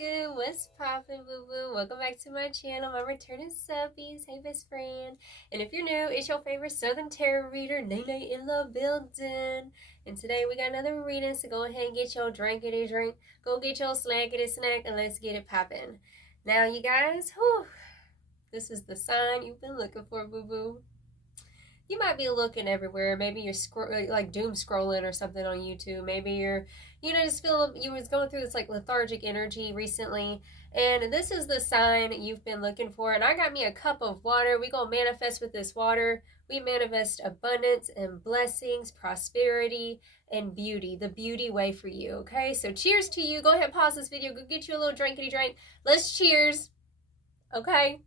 good? What's poppin', boo boo? Welcome back to my channel, my returning subbies. Hey, best friend. And if you're new, it's your favorite Southern Tarot reader, Nene in the building. And today we got another reading, so go ahead and get your drinkity drink, go get your snackity snack, and let's get it poppin'. Now, you guys, this is the sign you've been looking for, boo boo. You might be looking everywhere. Maybe you're like doom scrolling or something on YouTube. Maybe you're, just feel you was going through this like lethargic energy recently. And this is the sign you've been looking for. And I got me a cup of water. We gonna manifest with this water. We manifest abundance and blessings, prosperity, and beauty. The beauty way for you, okay? So cheers to you. Go ahead and pause this video. Go get you a little drinkity drink. Let's cheers, okay?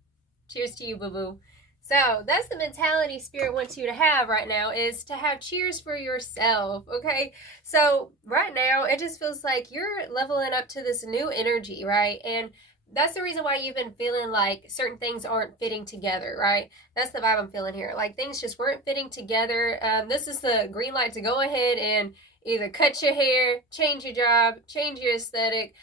Cheers to you, boo-boo. So that's the mentality Spirit wants you to have right now, is to have cheers for yourself, okay? So right now, it just feels like you're leveling up to this new energy, right? And that's the reason why you've been feeling like certain things aren't fitting together, right? That's the vibe I'm feeling here. Like things just weren't fitting together. This is the green light to go ahead and either cut your hair, change your job, change your aesthetic,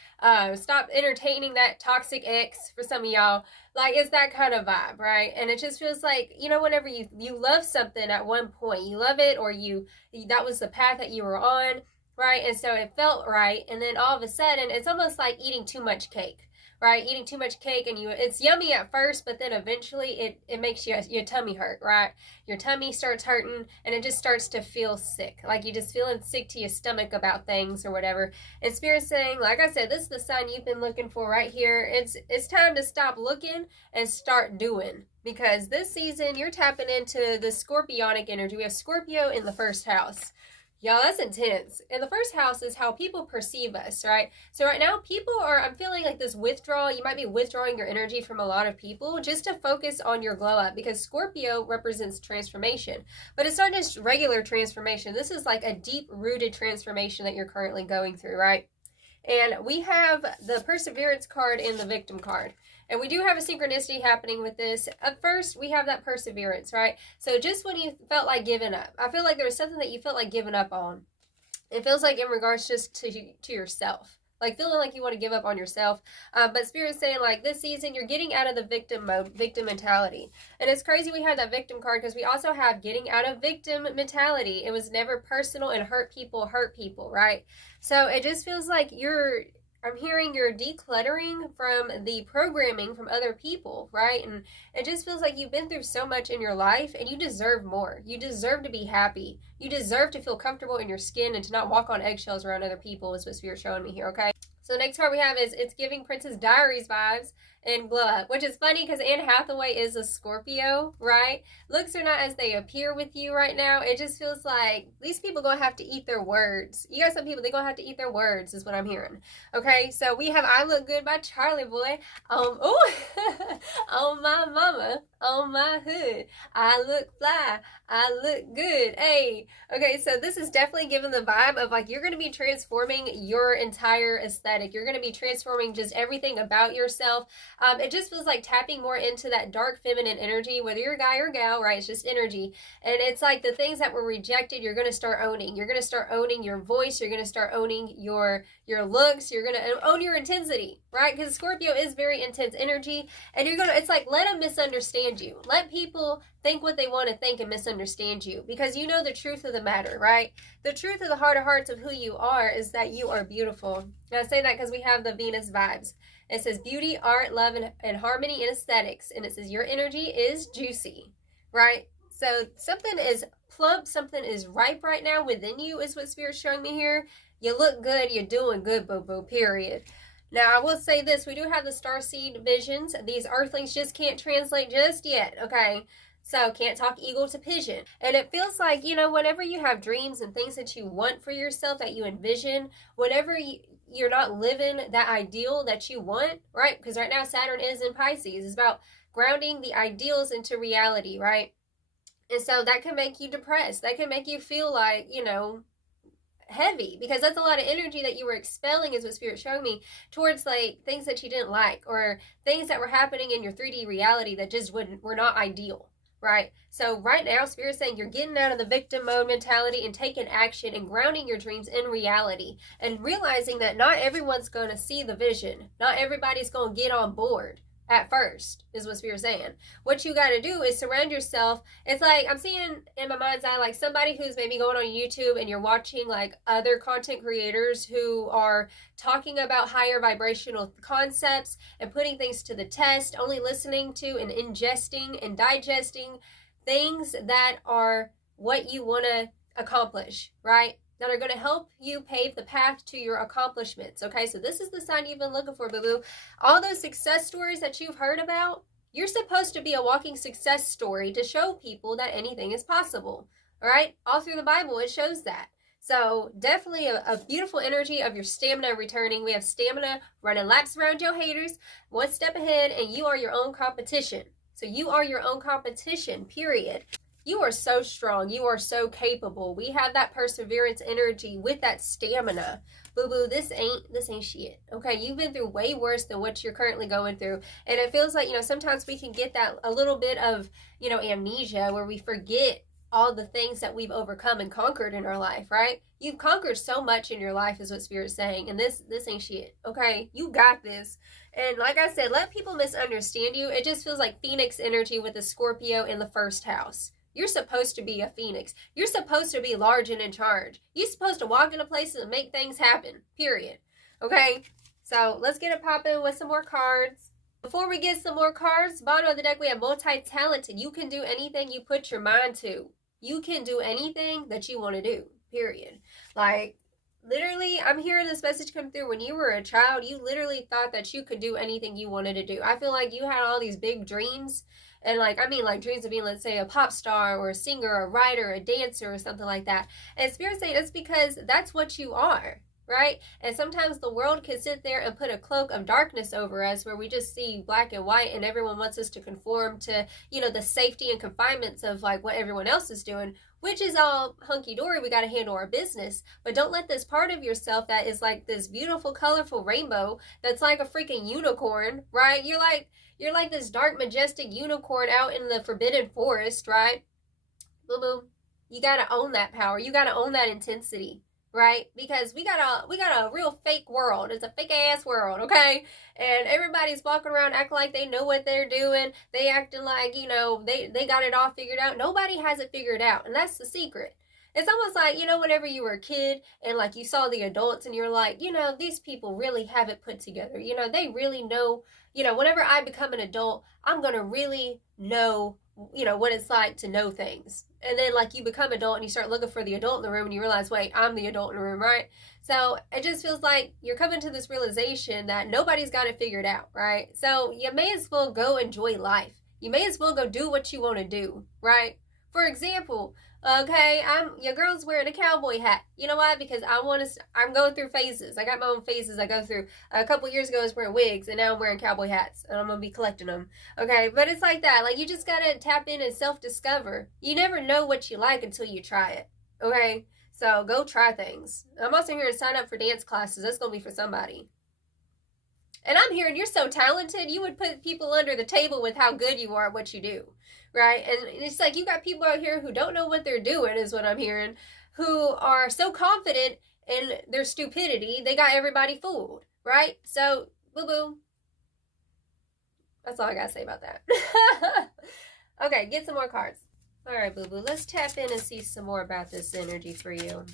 stop entertaining that toxic ex for some of y'all. Like, it's that kind of vibe, right? And it just feels like, whenever you love something at one point, you love it, or that was the path that you were on, right? And so it felt right, and then all of a sudden, it's almost like eating too much cake, right? Eating too much cake, and it's yummy at first, but then eventually it makes your tummy hurt, right? Your tummy starts hurting, and it just starts to feel sick. Like you're just feeling sick to your stomach about things or whatever. And Spirit's saying, like I said, this is the sign you've been looking for right here. It's time to stop looking and start doing. Because this season, you're tapping into the Scorpionic energy. We have Scorpio in the first house. Y'all, that's intense. And the first house is how people perceive us, right? So right now, I'm feeling like this withdrawal. You might be withdrawing your energy from a lot of people just to focus on your glow up, because Scorpio represents transformation. But it's not just regular transformation. This is like a deep-rooted transformation that you're currently going through, right? And we have the Perseverance card and the Victim card. And we do have a synchronicity happening with this. At first, we have that perseverance, right? So just when you felt like giving up, I feel like there was something that you felt like giving up on. It feels like in regards just to yourself. Like feeling like you want to give up on yourself. But Spirit's saying like this season, you're getting out of the victim mode, victim mentality. And it's crazy we have that victim card because we also have getting out of victim mentality. It was never personal, and hurt people, right? So it just feels like I'm hearing you're decluttering from the programming from other people, right? And it just feels like you've been through so much in your life, and you deserve more. You deserve to be happy. You deserve to feel comfortable in your skin and to not walk on eggshells around other people, is what Spirit's showing me here, okay? So the next card we have is it's giving Princess Diaries vibes and glow up, which is funny because Anne Hathaway is a Scorpio, right? Looks are not as they appear with you right now. It just feels like these people gonna have to eat their words. You got some people, they gonna have to eat their words, is what I'm hearing. Okay, so we have I Look Good by Charlie Boy. On my mama, on my hood, I look fly, I look good. Hey, okay, so this is definitely giving the vibe of like you're gonna be transforming your entire aesthetic. You're gonna be transforming just everything about yourself. It just feels like tapping more into that dark feminine energy, whether you're a guy or gal, right? It's just energy. And it's like the things that were rejected, you're going to start owning. You're going to start owning your voice. You're going to start owning your looks. You're going to own your intensity, right? Because Scorpio is very intense energy. And it's like, let them misunderstand you. Let people think what they want to think and misunderstand you, because you know the truth of the matter, right? The truth of the heart of hearts of who you are is that you are beautiful. And I say that because we have the Venus vibes. It says beauty, art, love, and harmony and aesthetics. And it says your energy is juicy, right? So something is plump, something is ripe right now within you, is what Spirit's showing me here. You look good, you're doing good, boo-boo, period. Now, I will say this. We do have the starseed visions. These earthlings just can't translate just yet, okay? So, can't talk eagle to pigeon. And it feels like, whenever you have dreams and things that you want for yourself, that you envision, whenever you're not living that ideal that you want, right? Because right now Saturn is in Pisces. It's about grounding the ideals into reality, right? And so that can make you depressed. That can make you feel like, heavy, because that's a lot of energy that you were expelling, is what Spirit's showing me, towards like things that you didn't like, or things that were happening in your 3D reality that just were not ideal. right? So right now, Spirit's saying you're getting out of the victim mode mentality and taking action and grounding your dreams in reality and realizing that not everyone's going to see the vision. Not everybody's going to get on board at first, is what Spirit's saying. What you got to do is surround yourself. It's like, I'm seeing in my mind's eye, like somebody who's maybe going on YouTube and you're watching like other content creators who are talking about higher vibrational concepts and putting things to the test, only listening to and ingesting and digesting things that are what you want to accomplish, right? That are going to help you pave the path to your accomplishments. Okay, so this is the sign you've been looking for, boo-boo. All those success stories that you've heard about, you're supposed to be a walking success story to show people that anything is possible. All right, all through the Bible, it shows that. So definitely a beautiful energy of your stamina returning. We have stamina running laps around your haters, one step ahead, and you are your own competition. So you are your own competition, period. You are so strong. You are so capable. We have that perseverance energy with that stamina. Boo-boo, this ain't shit. Okay, you've been through way worse than what you're currently going through. And it feels like, sometimes we can get that a little bit of, amnesia where we forget all the things that we've overcome and conquered in our life, right? You've conquered so much in your life is what Spirit's saying. And this ain't shit. Okay, you got this. And like I said, let people misunderstand you. It just feels like Phoenix energy with the Scorpio in the first house. You're supposed to be a phoenix. You're supposed to be large and in charge. You're supposed to walk into places and make things happen, period. Okay? So let's get it popping with some more cards. Before we get some more cards, bottom of the deck, we have multi-talented. You can do anything you put your mind to. You can do anything that you want to do, period. Like, literally, I'm hearing this message come through. When you were a child, you literally thought that you could do anything you wanted to do. I feel like you had all these big dreams. And dreams of being, let's say, a pop star or a singer, a writer, a dancer, or something like that. And Spirit's saying it's because that's what you are, right? And sometimes the world can sit there and put a cloak of darkness over us where we just see black and white and everyone wants us to conform to, the safety and confinements of like what everyone else is doing, which is all hunky-dory. We got to handle our business. But don't let this part of yourself that is like this beautiful, colorful rainbow that's like a freaking unicorn, right? You're like this dark, majestic unicorn out in the forbidden forest, right? Boo-boo. You got to own that power. You got to own that intensity, right? Because we got a real fake world. It's a fake-ass world, okay? And everybody's walking around acting like they know what they're doing. They acting like, they got it all figured out. Nobody has it figured out, and that's the secret. It's almost like, whenever you were a kid and like you saw the adults and you're like, these people really have it put together. They really know, whenever I become an adult, I'm going to really know, what it's like to know things. And then like you become adult and you start looking for the adult in the room and you realize, wait, I'm the adult in the room, right? So it just feels like you're coming to this realization that nobody's got it figured out, right? So you may as well go enjoy life. You may as well go do what you want to do, right? For example, okay, your girl's wearing a cowboy hat. You know why? Because I'm going through phases. I got my own phases I go through. A couple years ago I was wearing wigs, and now I'm wearing cowboy hats, and I'm going to be collecting them. Okay, but it's like that. Like, you just got to tap in and self-discover. You never know what you like until you try it. Okay? So go try things. I'm also here to sign up for dance classes. That's going to be for somebody. And I'm hearing you're so talented, you would put people under the table with how good you are at what you do, right? And it's like you got people out here who don't know what they're doing, is what I'm hearing, who are so confident in their stupidity, they got everybody fooled, right? So, boo-boo. That's all I got to say about that. Okay, get some more cards. All right, boo-boo, let's tap in and see some more about this energy for you.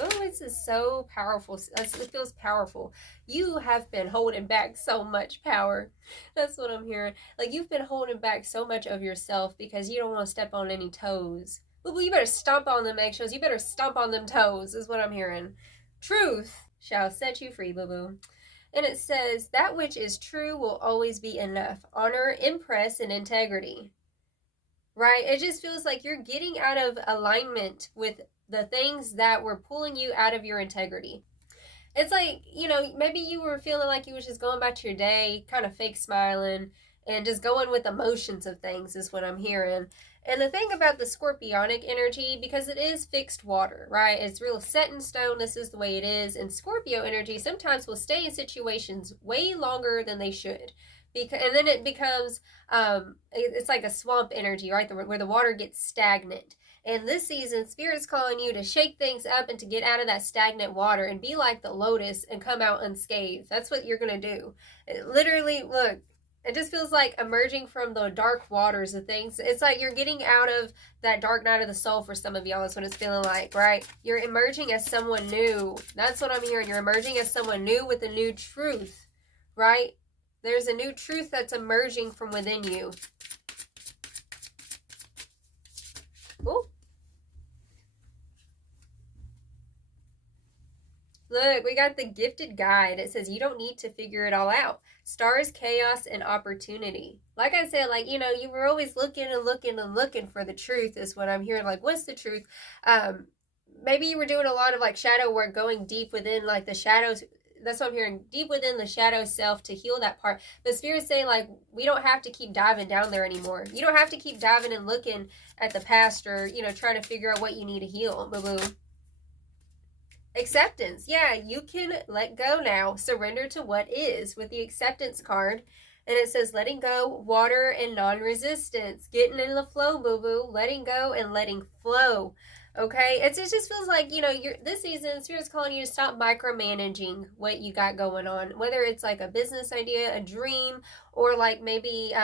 Oh, this is so powerful. It feels powerful. You have been holding back so much power. That's what I'm hearing. Like, you've been holding back so much of yourself because you don't want to step on any toes. Boo-boo, you better stomp on them eggshells. You better stomp on them toes, is what I'm hearing. Truth shall set you free, boo-boo. And it says, that which is true will always be enough. Honor, impress, and integrity. Right? It just feels like you're getting out of alignment with the things that were pulling you out of your integrity. It's like, maybe you were feeling like you was just going about your day, kind of fake smiling, and just going with emotions of things is what I'm hearing. And the thing about the Scorpionic energy, because it is fixed water, right? It's real set in stone. This is the way it is. And Scorpio energy sometimes will stay in situations way longer than they should. And then it becomes it's like a swamp energy, right, where the water gets stagnant. And this season, Spirit's calling you to shake things up and to get out of that stagnant water and be like the lotus and come out unscathed. That's what you're going to do. Literally, look, it just feels like emerging from the dark waters of things. It's like you're getting out of that dark night of the soul for some of y'all. That's what it's feeling like, right? You're emerging as someone new. That's what I'm hearing. You're emerging as someone new with a new truth, right? There's a new truth that's emerging from within you. Ooh. Look, we got the gifted guide. It says you don't need to figure it all out. Stars, chaos, and opportunity. Like I said, like, you know, you were always looking and looking and looking for the truth is what I'm hearing. Like, what's the truth? Maybe you were doing a lot of like shadow work, going deep within like the shadows. That's what I'm hearing, deep within the shadow self to heal that part. The Spirit's saying, like, we don't have to keep diving down there anymore. You don't have to keep diving and looking at the past or, you know, trying to figure out what you need to heal. Boo-boo. Acceptance. Yeah, you can let go now. Surrender to what is with the acceptance card. And it says letting go, water, and non-resistance. Getting in the flow, boo-boo. Letting go and letting flow. Okay? It just feels like, you know, this season, Spirit's calling you to stop micromanaging what you got going on. Whether it's like a business idea, a dream, or like maybe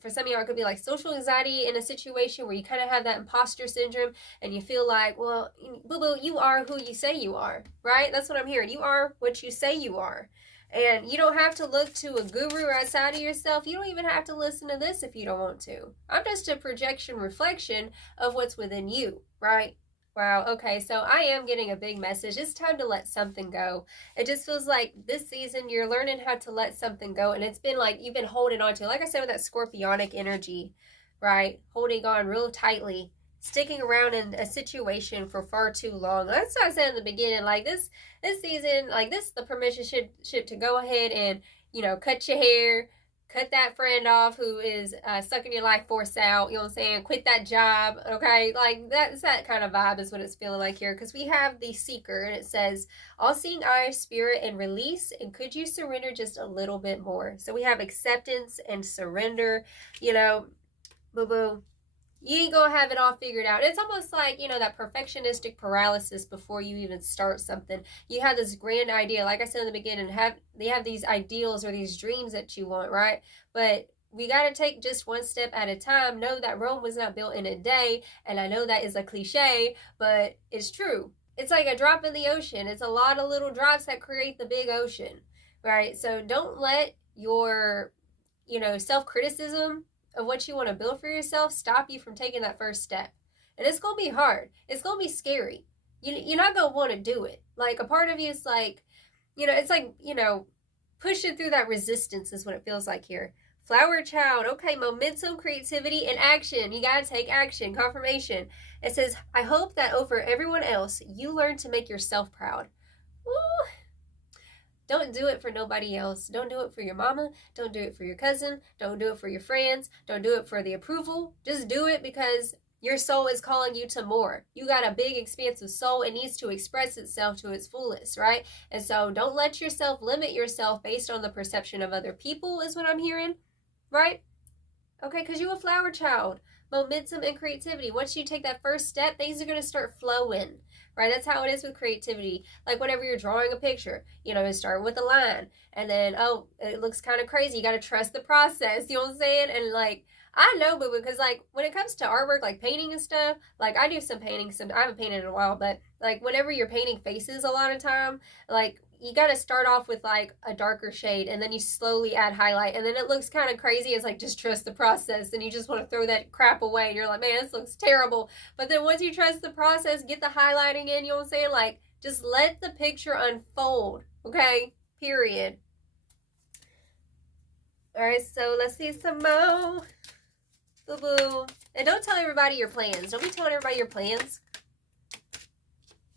for some of y'all, it could be like social anxiety in a situation where you kind of have that imposter syndrome and you feel like, well, boo-boo, you are who you say you are, right? That's what I'm hearing. You are what you say you are. And you don't have to look to a guru outside of yourself. You don't even have to listen to this if you don't want to. I'm just a projection reflection of what's within you, right? Wow, okay, so I am getting a big message. It's time to let something go. It just feels like this season you're learning how to let something go, and it's been like you've been holding on to, like I said, with that scorpionic energy, right? Holding on real tightly, sticking around in a situation for far too long. That's what I said in the beginning, like this season, like this, the permission ship to go ahead and, you know, cut your hair, cut that friend off who is sucking your life force out, you know what I'm saying? Quit that job, okay? Like, that's that kind of vibe is what it's feeling like here. Because we have the Seeker, and it says, all-seeing eye, spirit, and release, and could you surrender just a little bit more? So we have acceptance and surrender, you know, boo-boo. You ain't gonna have it all figured out. It's almost like, you know, that perfectionistic paralysis before you even start something. You have this grand idea, like I said in the beginning, they have these ideals or these dreams that you want, right? But we got to take just one step at a time. Know that Rome was not built in a day, and I know that is a cliche, but it's true. It's like a drop in the ocean. It's a lot of little drops that create the big ocean, right? So don't let your, you know, self-criticism of what you want to build for yourself stop you from taking that first step. And it's going to be hard. It's going to be scary. You're not going to want to do it. Like, a part of you is like, you know, it's like, you know, pushing through that resistance is what it feels like here. Flower child. Okay, momentum, creativity, and action. You got to take action. Confirmation. It says, I hope that over everyone else, you learn to make yourself proud. Woo! Don't do it for nobody else. Don't do it for your mama. Don't do it for your cousin. Don't do it for your friends. Don't do it for the approval. Just do it because your soul is calling you to more. You got a big, expansive soul. It needs to express itself to its fullest, right? And so don't let yourself limit yourself based on the perception of other people is what I'm hearing, right? Okay, because you're a flower child. Momentum and creativity. Once you take that first step, things are going to start flowing, right? That's how it is with creativity. Like whenever you're drawing a picture, you know, start with a line and then, oh, it looks kind of crazy. You got to trust the process. You know what I'm saying? And like, I know, but because like when it comes to artwork, like painting and stuff, like I do some painting, I haven't painted in a while, but like whenever you're painting faces a lot of time, like you got to start off with like a darker shade and then you slowly add highlight and then it looks kind of crazy. It's like, just trust the process and you just want to throw that crap away and you're like, man, this looks terrible. But then once you trust the process, get the highlighting in, you know what I'm saying? Like, just let the picture unfold, okay? Period. All right, so let's see some more. Boo-boo. And don't tell everybody your plans. Don't be telling everybody your plans.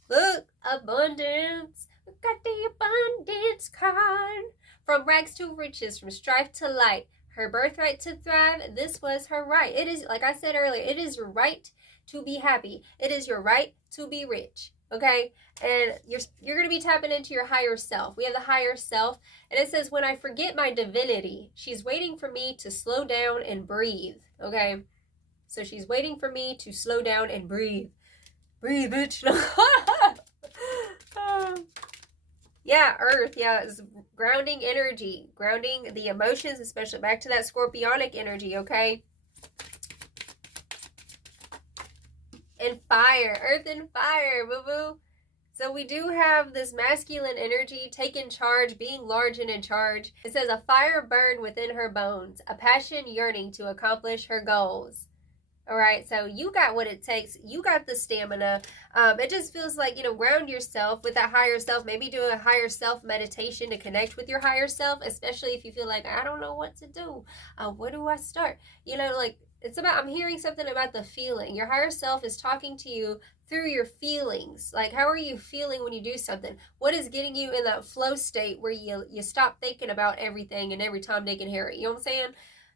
Look, abundance. We got the abundance card. From rags to riches, from strife to light. Her birthright to thrive. This was her right. It is, like I said earlier, it is your right to be happy. It is your right to be rich. okay? And you're going to be tapping into your higher self. We have the higher self, and it says, when I forget my divinity, she's waiting for me to slow down and breathe, okay? So she's waiting for me to slow down and breathe. Breathe, bitch. Yeah, earth, yeah, it's grounding energy, grounding the emotions, especially back to that scorpionic energy, okay? And fire, earth and fire, boo-boo. So we do have this masculine energy, taking charge, being large and in charge. It says, a fire burned within her bones, a passion yearning to accomplish her goals. All right, so you got what it takes. You got the stamina. It just feels like, you know, ground yourself with that higher self. Maybe do a higher self meditation to connect with your higher self, especially if you feel like, I don't know what to do. Where do I start? You know, like, it's about, I'm hearing something about the feeling. Your higher self is talking to you through your feelings. Like, how are you feeling when you do something? What is getting you in that flow state where you stop thinking about everything and every Tom, Dick, and Harry? You know what I'm saying?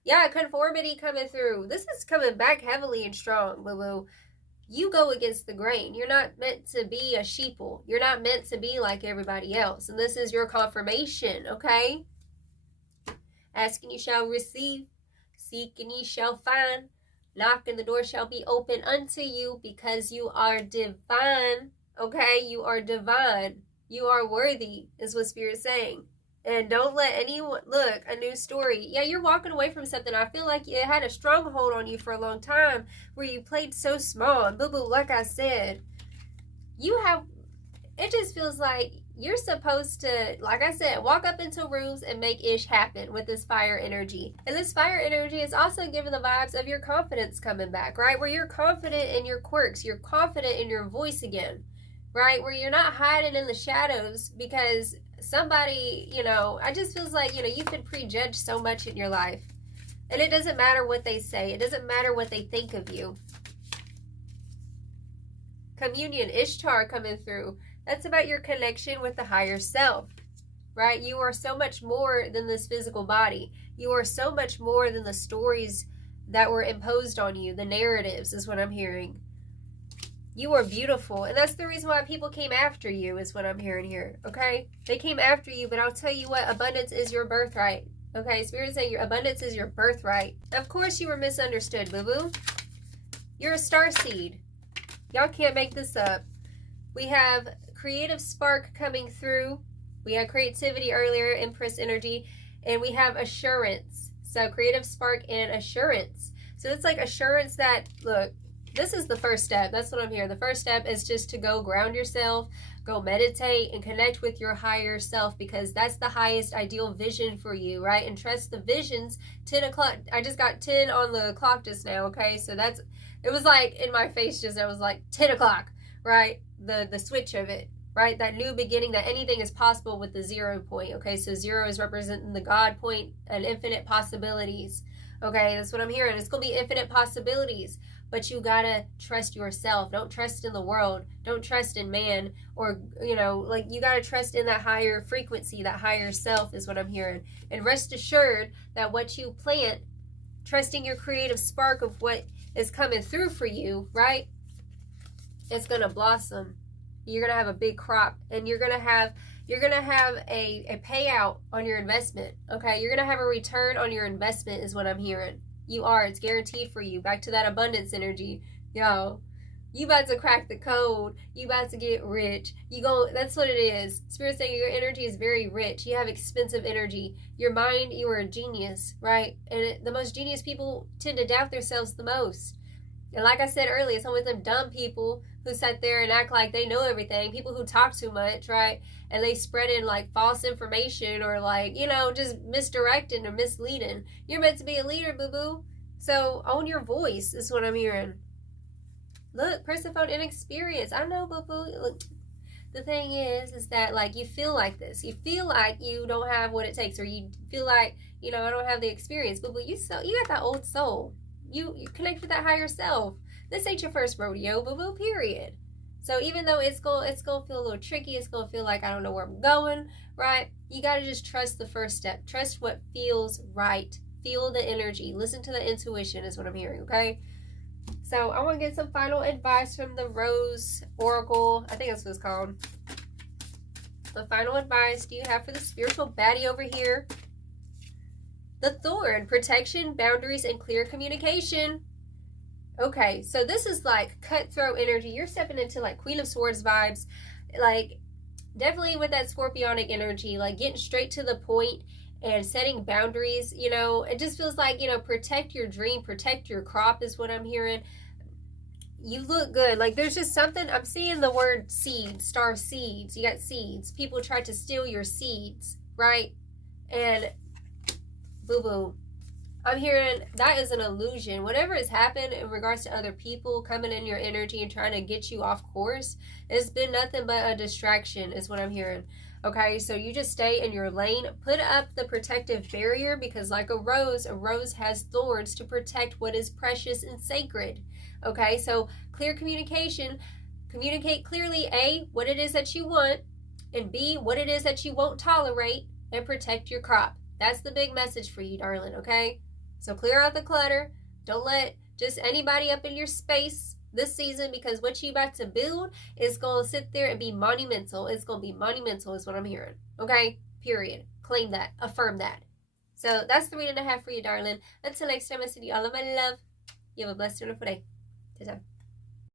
Yeah, conformity coming through. This is coming back heavily and strong, boo-boo. You go against the grain. You're not meant to be a sheeple. You're not meant to be like everybody else. And this is your confirmation, okay? Ask and you shall receive. Seek and ye shall find. Knock and the door shall be open unto you, because you are divine, okay? You are divine. You are worthy, is what Spirit's saying. And don't let anyone, look, a new story. Yeah, you're walking away from something. I feel like it had a stronghold on you for a long time where you played so small. And boo-boo, like I said, you have, it just feels like you're supposed to, like I said, walk up into rooms and make ish happen with this fire energy. And this fire energy is also giving the vibes of your confidence coming back, right? Where you're confident in your quirks. You're confident in your voice again, right? Where you're not hiding in the shadows because somebody, you know, I just feels like, you know, you've been prejudged so much in your life. And it doesn't matter what they say. It doesn't matter what they think of you. Communion, Ishtar coming through. That's about your connection with the higher self, right? You are so much more than this physical body. You are so much more than the stories that were imposed on you. The narratives is what I'm hearing. You are beautiful. And that's the reason why people came after you, is what I'm hearing here, okay? They came after you, but I'll tell you what, abundance is your birthright, okay? Spirit saying your abundance is your birthright. Of course you were misunderstood, boo-boo. You're a star seed. Y'all can't make this up. We have creative spark coming through. We had creativity earlier, Empress energy, and we have assurance. So creative spark and assurance. So it's like assurance that, look, this is the first step. That's what I'm hearing. The first step is just to go ground yourself, go meditate and connect with your higher self, because that's the highest ideal vision for you, right? And trust the visions. 10 o'clock. I just got 10 on the clock just now, okay? So that's, it was like in my face just, I was like 10 o'clock, right? The switch of it, right? That new beginning, that anything is possible with the 0 point, okay? So 0 is representing the God point and infinite possibilities, okay? That's what I'm hearing. It's going to be infinite possibilities, but you got to trust yourself. Don't trust in the world. Don't trust in man, or, you know, like, you got to trust in that higher frequency, that higher self is what I'm hearing. And rest assured that what you plant, trusting your creative spark of what is coming through for you, right? It's going to blossom. You're going to have a big crop, and you're going to have a payout on your investment, okay? You're going to have a return on your investment is what I'm hearing. You are. It's guaranteed for you. Back to that abundance energy. Yo, you about to crack the code. You about to get rich. That's what it is. Spirit saying your energy is very rich. You have expensive energy. Your mind, you are a genius, right? And the most genius people tend to doubt themselves the most. And like I said earlier, some of them dumb people who sit there and act like they know everything, people who talk too much, right? And they spread in like false information, or like, you know, just misdirecting or misleading. You're meant to be a leader, boo-boo. So own your voice is what I'm hearing. Look, Persephone inexperience. I know, boo-boo. Look, the thing is that, like, you feel like this. You feel like you don't have what it takes, or you feel like, you know, I don't have the experience. Boo-boo, you got that old soul. You connect with that higher self. This ain't your first rodeo, boo-boo, period. So even though it's gonna feel a little tricky, it's gonna feel like I don't know where I'm going, right? You gotta just trust the first step. Trust what feels right. Feel the energy. Listen to the intuition is what I'm hearing, okay? So I want to get some final advice from the Rose Oracle. I think that's what it's called. The final advice do you have for the spiritual baddie over here? The Thorn, protection, boundaries, and clear communication. Okay, so this is like cutthroat energy. You're stepping into like Queen of Swords vibes. Like, definitely with that Scorpionic energy, like getting straight to the point and setting boundaries. You know, it just feels like, you know, protect your dream, protect your crop is what I'm hearing. You look good. Like, there's just something. I'm seeing the word seeds, star seeds. You got seeds. People try to steal your seeds, right? And boo-boo. I'm hearing that is an illusion. Whatever has happened in regards to other people coming in your energy and trying to get you off course, it's been nothing but a distraction is what I'm hearing. Okay, so you just stay in your lane. Put up the protective barrier because like a rose has thorns to protect what is precious and sacred. Okay, so clear communication. Communicate clearly, A, what it is that you want, and B, what it is that you won't tolerate, and protect your crop. That's the big message for you, darling, okay? So clear out the clutter. Don't let just anybody up in your space this season because what you about to build is going to sit there and be monumental. It's going to be monumental is what I'm hearing. Okay? Period. Claim that. Affirm that. So that's the reading I have for you, darling. Until next time, I send you all of my love. You have a blessed, wonderful day. Ta-ta.